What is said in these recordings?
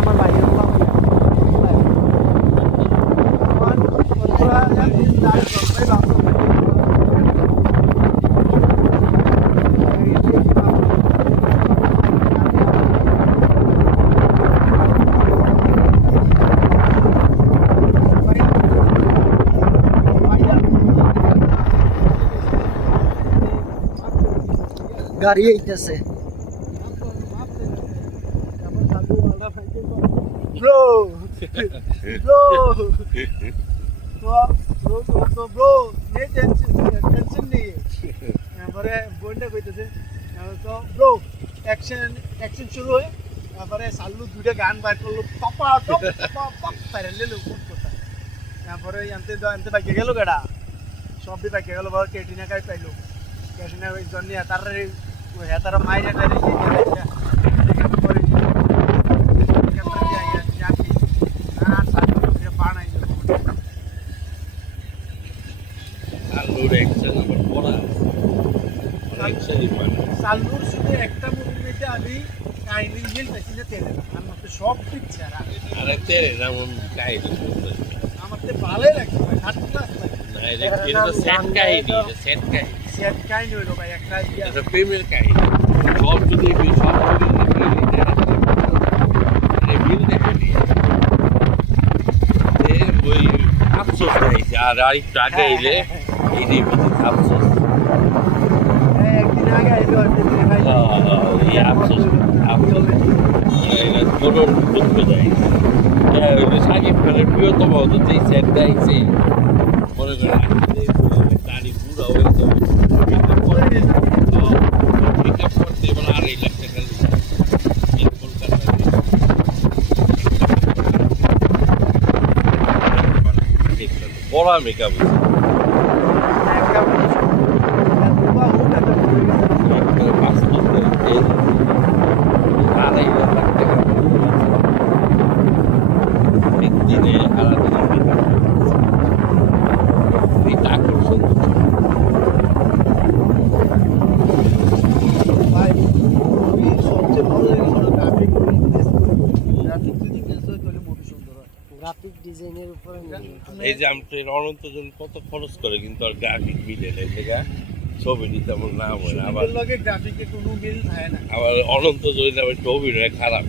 আমার ভাই এগুলো আমার ভাই। গাড়ি আইতেছে bro bro bro bro bro নে টেনশন টেনশন নেই তারপরে গান বার করল পাপা টপ পাপা তারে কথা। তারপরে আনতে আনতে বাইকে গেল গাড়া সব বি বাইকে গেল, বাবা কেটিনা কাই পাইলো। কেটিনা ওই জন্য তার মাইরে সাল্লুর শুধু একটা মুভির মধ্যে আমি কাহিনী মিল পাইছি না তেলে আমার তো সব পিকচার আর তেরে যেমন কাহিনী শুনতে আমার তো ভালোই লাগছে ভাই থার্ড ক্লাস লাগে না এটা এটা সেট কাহিনী সেট কাহিনী। সেট কাহিনী হইল ভাই একটা এটা প্রেমের কাহিনী। সব যদি সব যদি মিল দেখে ওই আফসোস দেয়ছে আর আরেকটু আগে এলে এই যে আফসোস হ্যাঁ, একদিন আগে আইলো একদিন ভাই এই আফসোস আফসোস কোনো দুঃখ দেয় সাকিব খানের প্রিয়তম হতো যেই সেট দেয়ছে মনে করেন গাড়ি পুরো হয়ে যাবে পিকআপ করতে এবার বড় মেকআপ একটা বাবা ও না বাস্তব আড়াই লাখ টাকা একদিনে আলাদা মেকআপ এটা আকর্ষণ ভাই মুভি সবচেয়ে ভালো লাগে হলো গ্রাফিক গ্রাফিক যদি মেসেজ করলে মুভি সুন্দর হয় গ্রাফিক ডিজাইনের উপরে এই যে আমি অনন্তজন কত খরচ করে কিন্তু আর গ্রাফিক মিলে না এই জায়গা ছবি নিতে আমার নাম হয় না আবার লগে গ্রাফিকে কোনো মিল থাকে না। আবার অনন্ত জৈন আবার একটু অভিনয় খারাপ।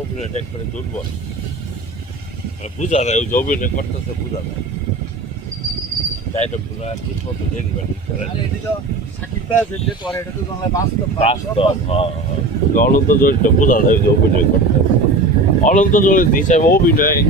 অভিনয়টা একবারে দুর্বল। বোঝা যায় ওই যে অভিনয় করতেছে বোঝা যায়। এটা এটা হ্যাঁ, হ্যাঁ। অনন্ত জৈনটা বোঝা যায় যে অভিনয় করতেছে অনন্ত জৈন হিসাবে অভিনয়